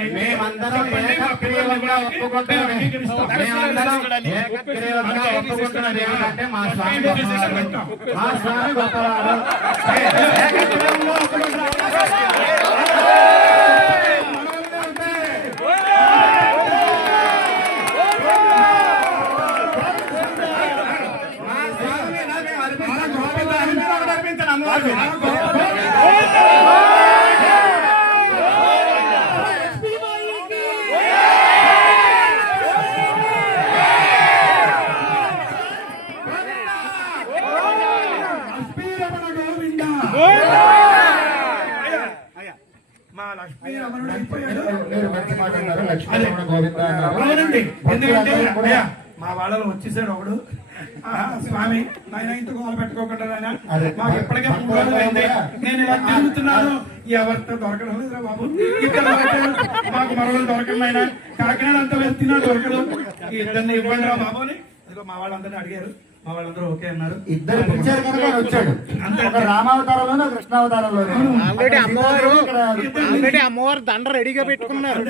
మా లక్ష్మీ రమణుడు అయిపోయాడు. అవునండి, ఎందుకంటే మా వాళ్ళలో వచ్చేసాడు ఒకడు. స్వామి నాయన ఇంత గోలు పెట్టుకోకుండా నాయన, మాకు ఎప్పటికే 3 రోజులు అయింది, నేను ఇలా తిరుగుతున్నాను, ఎవరితో దొరకడం లేదురా బాబు. ఇక్కడ మాకు మరొకరు దొరకదు నాయన, కాకినాడ అంతా వెళ్తున్నా దొరకదు, ఇద్దరిని ఇవ్వండి రా బాబు అని మా వాళ్ళందరినీ అడిగారు. మా వాళ్ళందరూ ఓకే అన్నారు. ఇద్దరు పిలిచారు కనుక వచ్చాడు. ఒక రామావతారంలోనూ కృష్ణావతారంలోనూ ఆల్రెడీ అమ్మవారు దండ రెడీగా పెట్టుకున్నారు.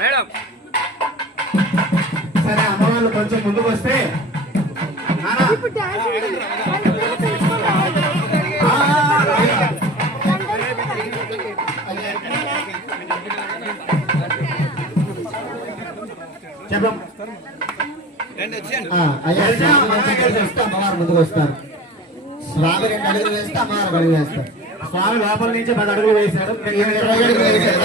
మేడం సరే అమ్మవాళ్ళు కొంచెం ముందుకు వస్తే నానా, చెప్పం అయ్యా అమ్మవారు ముందుకు వస్తారు. స్వామి 2 అడుగులు వేస్తే అమ్మవారు 1 అడుగు వేస్తారు. స్వామి లోపల నుంచి 10 అడుగులు వేశారు, 20 అడుగులు వేశారు.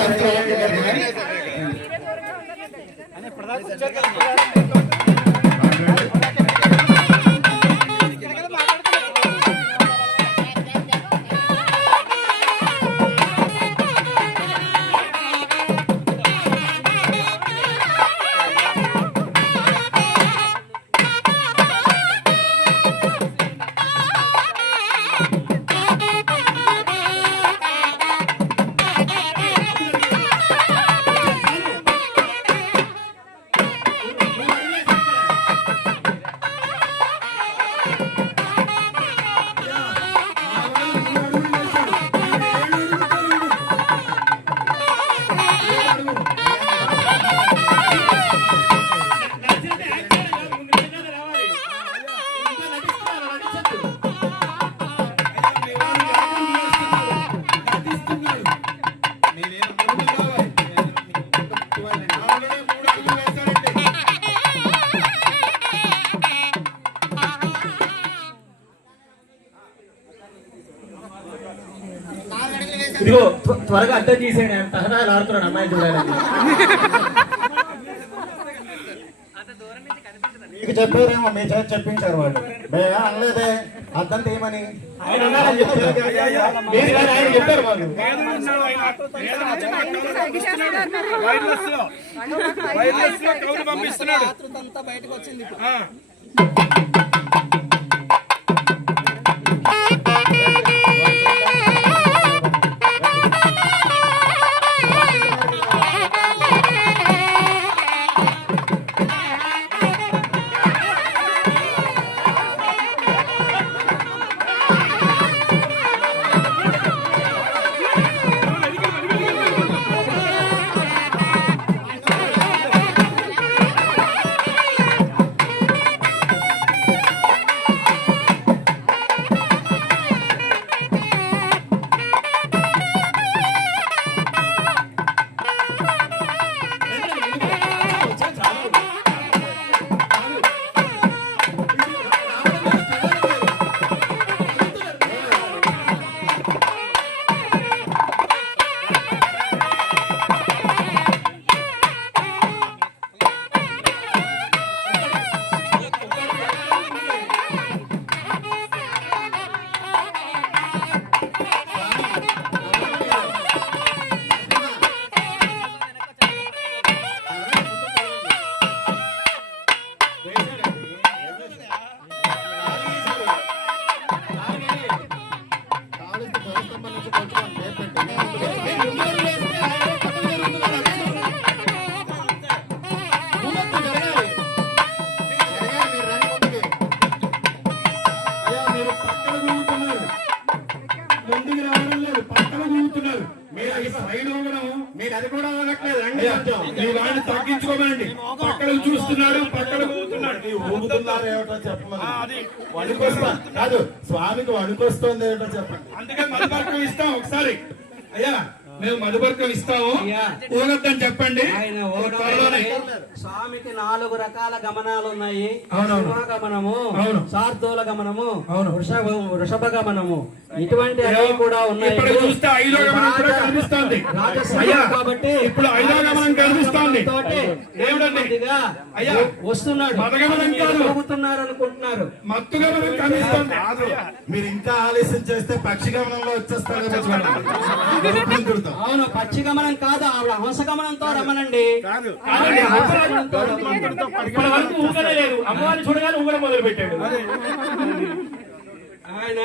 ఇదిగో త్వరగా అర్థం చేసేయండి, ఆయన తహనాలు ఆడుతున్నాడు అమ్మాయి చూడాలని. మీకు చెప్పారేమో, మీ చేతి చెప్పించారు వాళ్ళు. మేము అనలేదే అర్థం తీయమని. ఆయన అన్నారని చెప్పారు. మీరు కానీ ఆయన చెప్పారు వాళ్ళు. పంపిస్తున్నాడు. బయటకు వచ్చింది. తగ్గించుకోమండి. పక్కన చూస్తున్నాడు, పక్కన ఊగుతున్నారు ఏమిటో చెప్పమని. కాదు, స్వామికి వణుకొస్తుంది ఏమిటో చెప్పండి. అందుకని మధుపర్కం ఇస్తాం ఒకసారి. అయ్యా మేము మధుపర్కం ఇస్తాము, ఊగొద్దని చెప్పండి. స్వామికి 4 రకాల గమనాలు ఉన్నాయి. అవునవును. గమనము, అవును. శార్దూల గమనము, అవును. వృషభ గమనము, ఇటువంటి అన్ని కూడా ఉన్నాయి. ఇప్పుడు చూస్తే 5వ గమనం కూడా కనిపిస్తోంది. అయ్యా కాబట్టి ఇప్పుడు 5వ గమనం కనిపిస్తోంది. ఏమిటండి అయ్యా వస్తున్నాడు, మదగమనం కాదు, ఊగుతున్నారు అనుకుంటున్నారు. మత్తు గమనం కనిపిస్తోంది. కాదు, మీరు ఇంకా ఆలస్యం చేస్తే పక్షి గమనంలో వచ్చేస్తారు. అవును, పక్షి గమనం కాదు, ఆవిడ హంస గమనంతో రమ్మనండి. ఇప్పటి వరకు ఊగనే లేదు, అమ్మవారిని చూడగానే ఊగడం మొదలు పెట్టాడు. ఆయన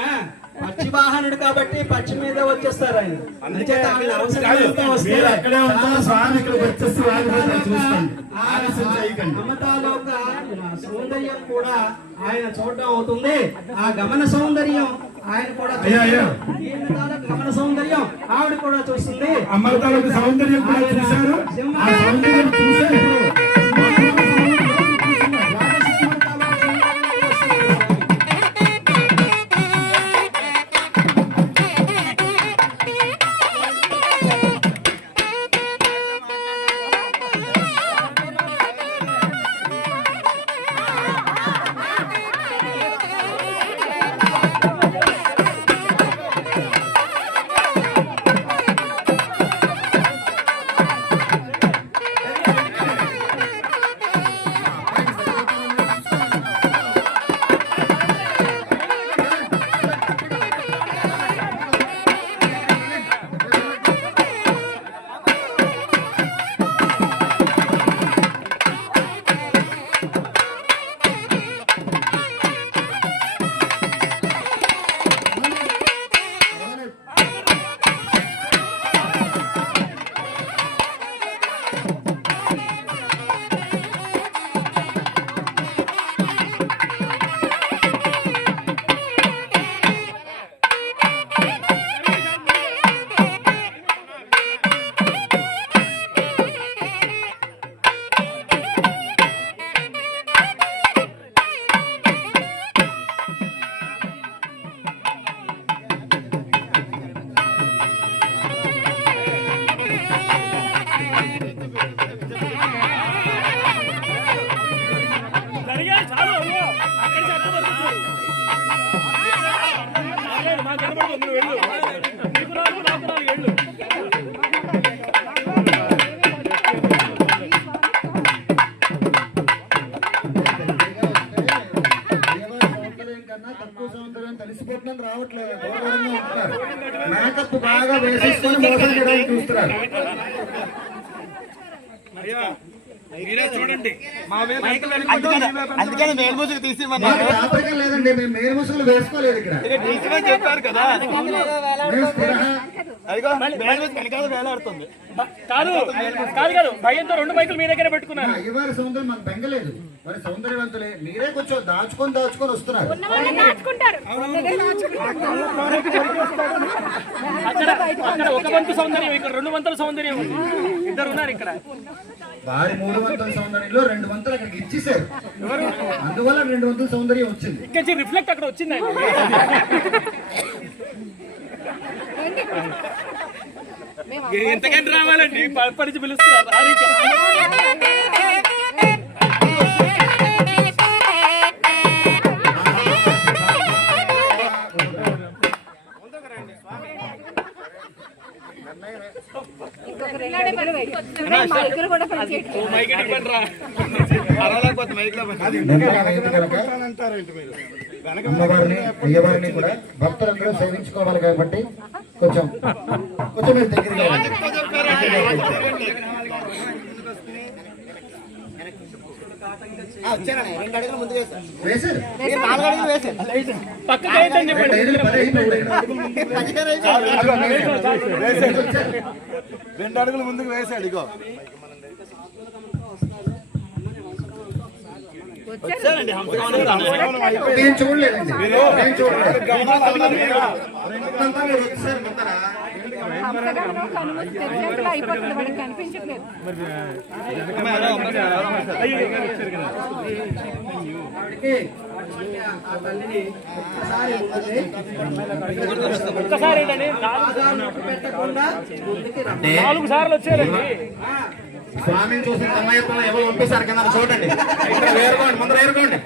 పక్షి వాహనుడు కాబట్టి పక్షి మీద వచ్చేస్తారు. ఆయన అందుచేత ఆయన హంస గమనంతో వస్తారు. అక్కడే ఉంటారు, స్వామి ఇక్కడికి వచ్చేసి చూసుకోండి, ఆలస్యం చేయకండి. మమతాలోక సౌందర్యం కూడా ఆయన చూడడం అవుతుంది. ఆ గమన సౌందర్యం ఆయన కూడా గమన సౌందర్యం ఆవిడ కూడా చూస్తుంది. అమృతాలకు సౌందర్యం కూడా చూశారు. ఆ సౌందర్యం చూశారు. రాకూడదు, నువ్వు వెళ్ళు. నీకు రాదు, నాకు రాదు, వెళ్ళు. తక్కువ సౌందర్యం తెలిసిపోతుందని రావట్లేదు, మేకప్ బాగా వేసేసుకొని మోసం చేయడానికి చూస్తున్నారు. మీరే చూడండి. అందుకని మేల్మూసుకు తీసి మాకు తాపరికం లేదండి, మేము మేలు ముసుగులు వేసుకోలేదు ఇక్కడ. చెప్పారు కదా, మేము స్థిర వేలాడుతుంది. కాదు కాదు కాదు, భయంతో 2 మైకులు మీ దగ్గర పెట్టుకున్నారు. అయ్యవారి సౌందర్యం మాకు బెంగలేదు, మరి సౌందర్యవంతులే మీరే కొంచెం దాచుకొని వస్తున్నారు. అక్కడ ఒక వంతు సౌందర్యం, ఇక్కడ 2 వంతుల సౌందర్యం ఉంది. ఇద్దరు ఉన్నారు ఇక్కడ. వారి 3 వంతుల సౌందర్యంలో 2 వంతులు అక్కడికి ఇచ్చేసారు, అందువల్ల 2 వంతుల సౌందర్యం వచ్చింది. ఇక్కడ రిఫ్లెక్ట్ అక్కడ వచ్చిందండి. ఎంతకంటే రావాలండి, పరిచి పిలుస్తున్నారు. అమ్మవారిని అయ్యవారిని కూడా భక్తులందరూ సేవించుకోవాలి కాబట్టి కొంచెం మీరు దగ్గరగా వేశారు. పక్కకి అయితేని చెప్పండి. 5 2 అడుగులు ముందుకు వేసాడు. ఇగో నేను చూడలేదండి, నేను చూడలేదు. అయిపోతుంది, వాడికి కనిపించట్లేదు. ఒక్కసారి ఏంటండి, 4 సార్లు వచ్చారండి. స్వామిని చూసిన తన్మయత్వంలో ఎవరు పంపిస్తారు కింద చూడండి. ఇక్కడ వేరుకోండి, ముందర వేరుకోండి.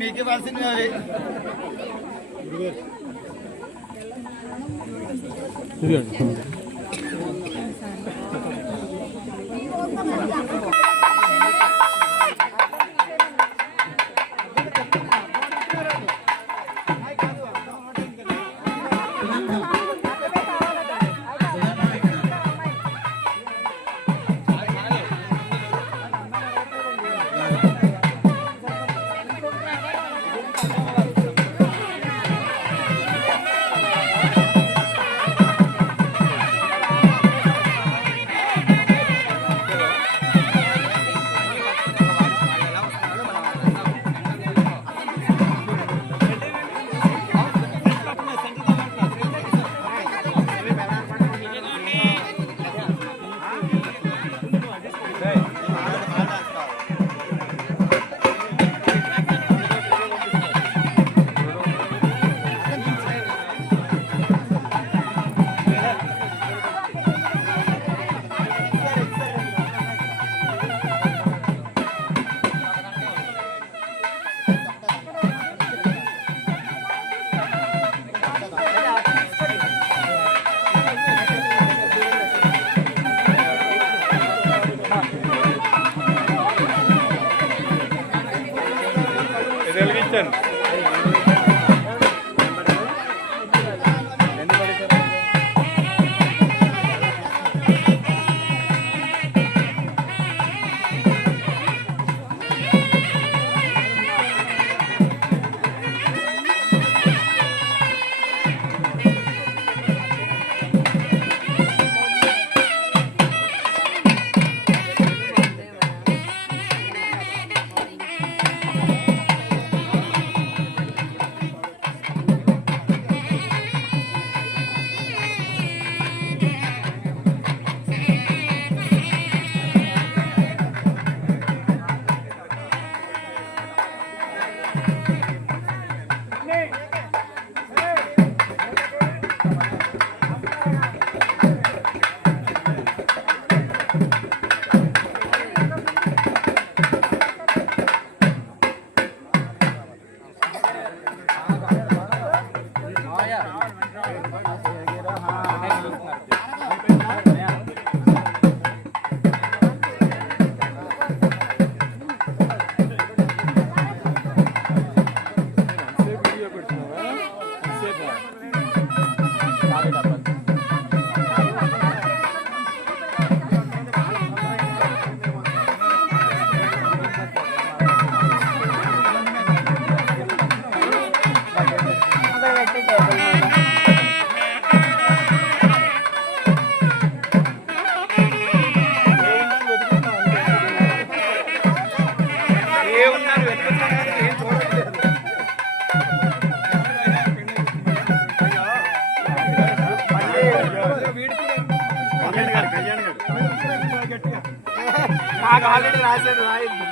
మీకే వాల్సింది అవి. ఆల్రెడీ రాశాను రాయింది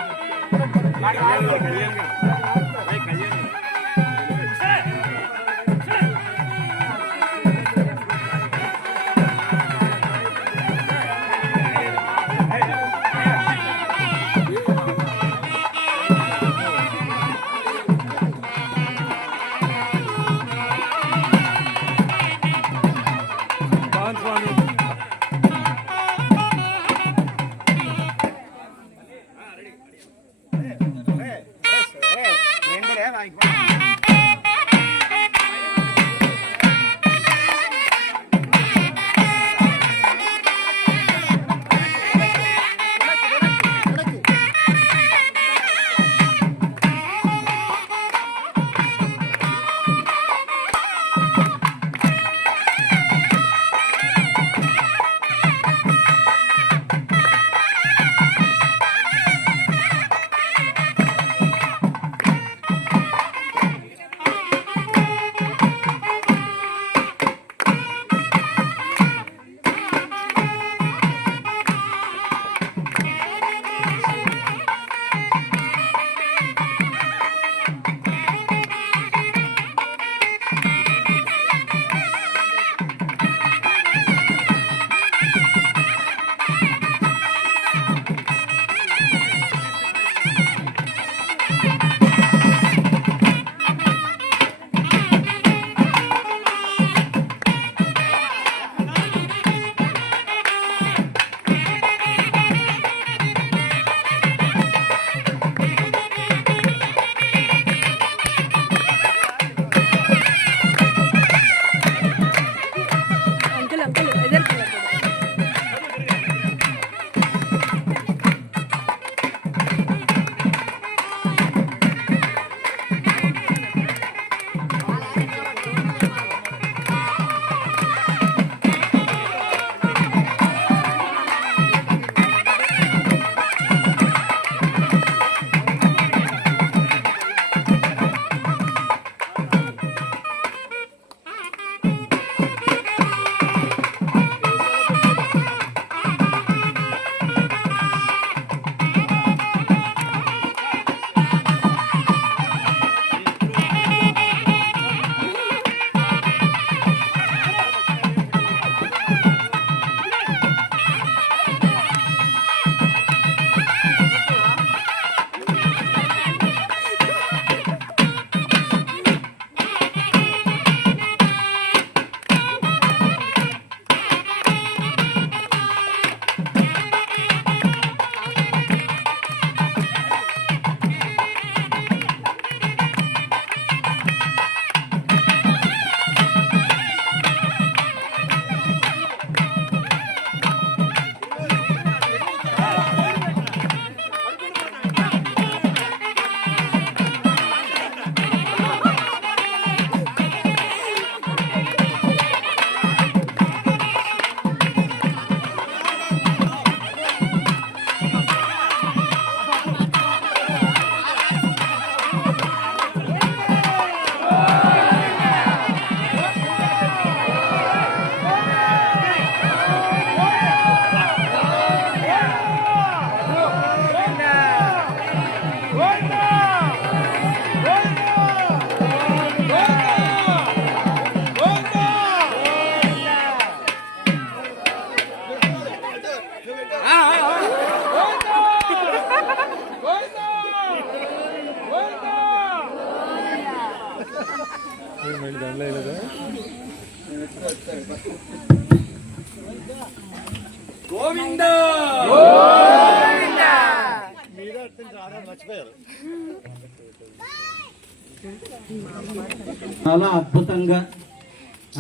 చాలా అద్భుతంగా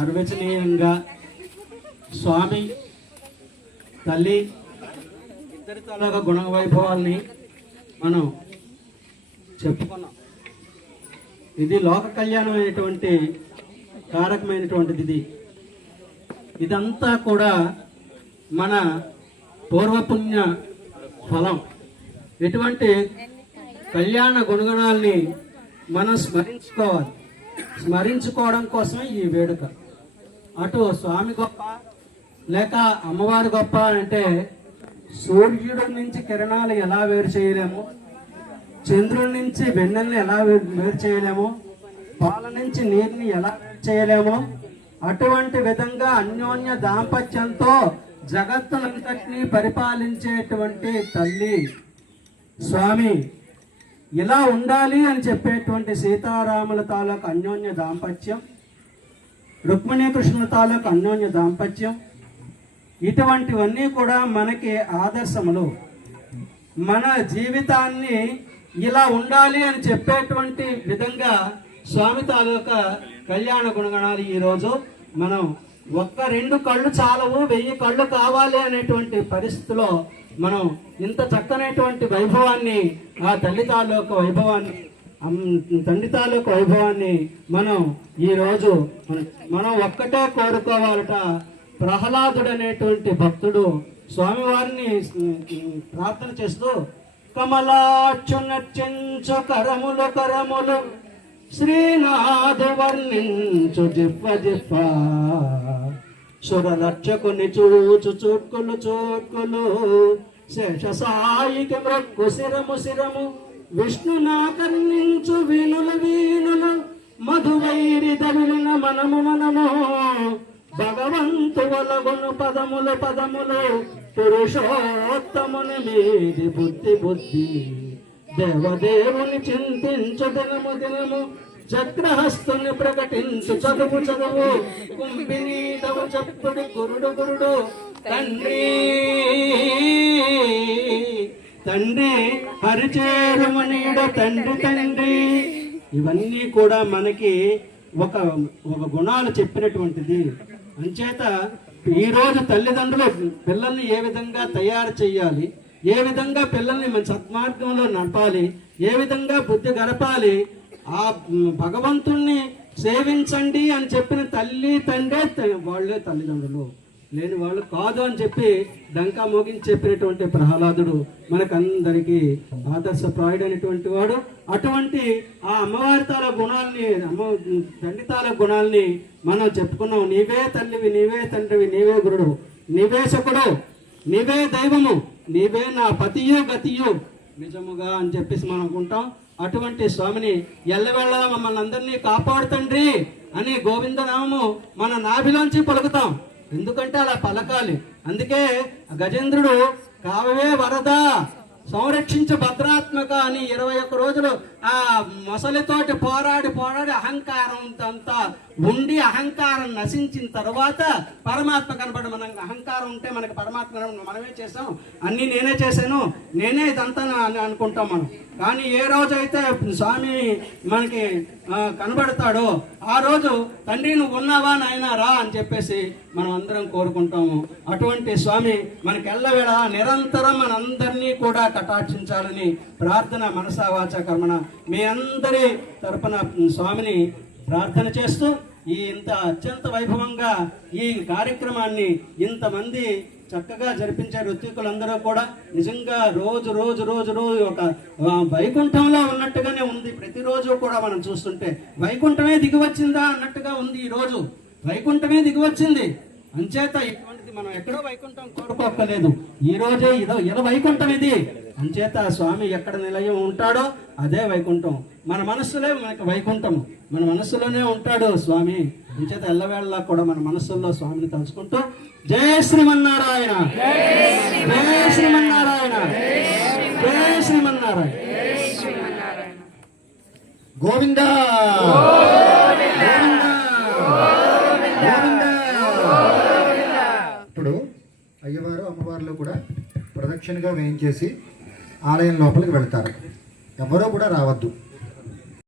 అర్వచనీయంగా స్వామి తల్లి ఇద్దరి తాలూకా గుణ వైభవాల్ని మనం చెప్పుకున్నాం. ఇది లోక కళ్యాణమైనటువంటి కారకమైనటువంటిది. ఇదంతా కూడా మన పూర్వపుణ్య ఫలం. ఎటువంటి కళ్యాణ గుణగణాల్ని మనం స్మరించుకోవాలి. స్మరించుకోవడం కోసమే ఈ వేడుక. అటు స్వామి గొప్ప లేక అమ్మవారి గొప్ప అంటే సూర్యుడి నుంచి కిరణాలు ఎలా వేరు చేయలేము, చంద్రుడి నుంచి వెన్నెల్ని ఎలా వేరు చేయలేము, పాల నుంచి నీరుని ఎలా వేరు చేయలేము, అటువంటి విధంగా అన్యోన్య దాంపత్యంతో జగత్తునంతటినీ పరిపాలించేటువంటి తల్లి స్వామి ఇలా ఉండాలి అని చెప్పేటువంటి సీతారాముల తాలూకు అన్యోన్య దాంపత్యం, రుక్మిణీ కృష్ణుల తాలూకు అన్యోన్య దాంపత్యం, ఇటువంటివన్నీ కూడా మనకి ఆదర్శములు. మన జీవితాన్ని ఇలా ఉండాలి అని చెప్పేటువంటి విధంగా స్వామి తాలూకా కళ్యాణ గుణగణాలు ఈరోజు మనం ఒక్క 2 కళ్ళు చాలవు, 1000 కళ్ళు కావాలి అనేటువంటి పరిస్థితిలో మనం ఇంత చక్కనైనటువంటి వైభవాన్ని, ఆ తల్లి తాలూకా వైభవాన్ని, తండ్రి తాలూకా వైభవాన్ని మనం ఈరోజు మనం ఒక్కటే కోరుకోవాలట. ప్రహ్లాదుడు అనేటువంటి భక్తుడు స్వామివారిని ప్రార్థన చేస్తూ కమలాక్షునర్చించు కరములు కరములు శ్రీనాథు వర్ణించు జిహ్వ జిహ్వ సురరక్షకుని చూచు చూట్కులు చూట్కులు శేషసాయికి మృక్కు శిరము శిరము విష్ణునాకర్ణించు వీణులు వీణులు మధువైరి దవిలిన మనము మనము భగవంతు వలగును పదములు పదములు పురుషోత్తముని మీది బుద్ధి బుద్ధి దేవదేవుని చింతించు దినము దినము చక్రహస్తుని ప్రకటించు చదువు చదువు కుంభినీదవు చెప్పుడు గురుడు గురుడు తండ్రి తండ్రి హరిచేరుమనీడ తండ్రి తండ్రి. ఇవన్నీ కూడా మనకి ఒక గుణాలు చెప్పినటువంటిది. అంచేత ఈరోజు తల్లిదండ్రులు పిల్లల్ని ఏ విధంగా తయారు చేయాలి, ఏ విధంగా పిల్లల్ని మన సత్మార్గంలో నడపాలి, ఏ విధంగా బుద్ధి గడపాలి, ఆ భగవంతుణ్ణి సేవించండి అని చెప్పిన తల్లి తండ్రే వాళ్ళే తల్లిదండ్రులు, లేని వాళ్ళు కాదు అని చెప్పి డంకా మోగించి చెప్పినటువంటి ప్రహ్లాదుడు మనకందరికీ ఆదర్శప్రాయుడైనటువంటి వాడు. అటువంటి ఆ అమ్మవారి తాల గుణాలని, తండ్రి తాల గుణాలని మనం చెప్పుకున్నాం. నీవే తల్లివి, నీవే తండ్రివి, నీవే గురుడు, నీవే శకుడు, నీవే దైవము, నీవే నా పతియు గతియు నిజముగా అని చెప్పేసి మనం అనుకుంటాం. అటువంటి స్వామిని ఎల్లవేళ మమ్మల్ని అందరినీ కాపాడుతండ్రి అని గోవిందనామము మన నాభిలోంచి పలుకుతాం. ఎందుకంటే అలా పలకాలి. అందుకే గజేంద్రుడు కావే వరద సంరక్షించ భద్రాత్మక అని 21 రోజులు ఆ మొసలితోటి పోరాడి అహంకారం అంతా ఉండి అహంకారం నశించిన తర్వాత పరమాత్మ కనబడి, మనం అహంకారం ఉంటే మనకి పరమాత్మ మనమే చేసాం, అన్ని నేనే చేశాను, నేనే ఇదంతా అని అనుకుంటాం మనం. కానీ ఏ రోజు అయితే స్వామి మనకి కనబడతాడో ఆ రోజు తండ్రి నువ్వు ఉన్నావా నాయనా రా అని చెప్పేసి మనం అందరం కోరుకుంటాము. అటువంటి స్వామి మనకి ఎల్లవేళ నిరంతరం మనందరినీ కూడా కటాక్షించాలని ప్రార్థన మనసా వాచా కర్మణ మీ అందరి తరపున స్వామిని ప్రార్థన చేస్తూ ఈ ఇంత అత్యంత వైభవంగా ఈ కార్యక్రమాన్ని ఇంతమంది చక్కగా జరిపించే ఋత్వికులందరూ కూడా నిజంగా రోజు రోజు రోజు రోజు ఒక వైకుంఠంలో ఉన్నట్టుగానే ఉంది. ప్రతిరోజు కూడా మనం చూస్తుంటే వైకుంఠమే దిగివచ్చిందా అన్నట్టుగా ఉంది. ఈరోజు వైకుంఠమే దిగివచ్చింది. అంచేత ఇటువంటిది మనం ఎక్కడో వైకుంఠం కోరుకోక్కలేదు. ఈ రోజే ఇదో వైకుంఠం ఇది. అంచేత స్వామి ఎక్కడ నిలయం ఉంటాడో అదే వైకుంఠం. మన మనస్సులే మనకి వైకుంఠం, మన మనస్సులోనే ఉంటాడు స్వామి. అంచేత ఎల్లవేళలా కూడా మన మనస్సుల్లో స్వామిని తలుచుకుంటూ జయ శ్రీమన్నారాయణ, జయ శ్రీమన్నారాయణ, జయ శ్రీమన్నారాయణ, గోవింద ఇప్పుడు అయ్యవారు అమ్మవార్లు కూడా ప్రదక్షిణగా వేయించేసి ఆలయం లోపలికి వెళ్తారు. ఎవరో కూడా రావద్దు.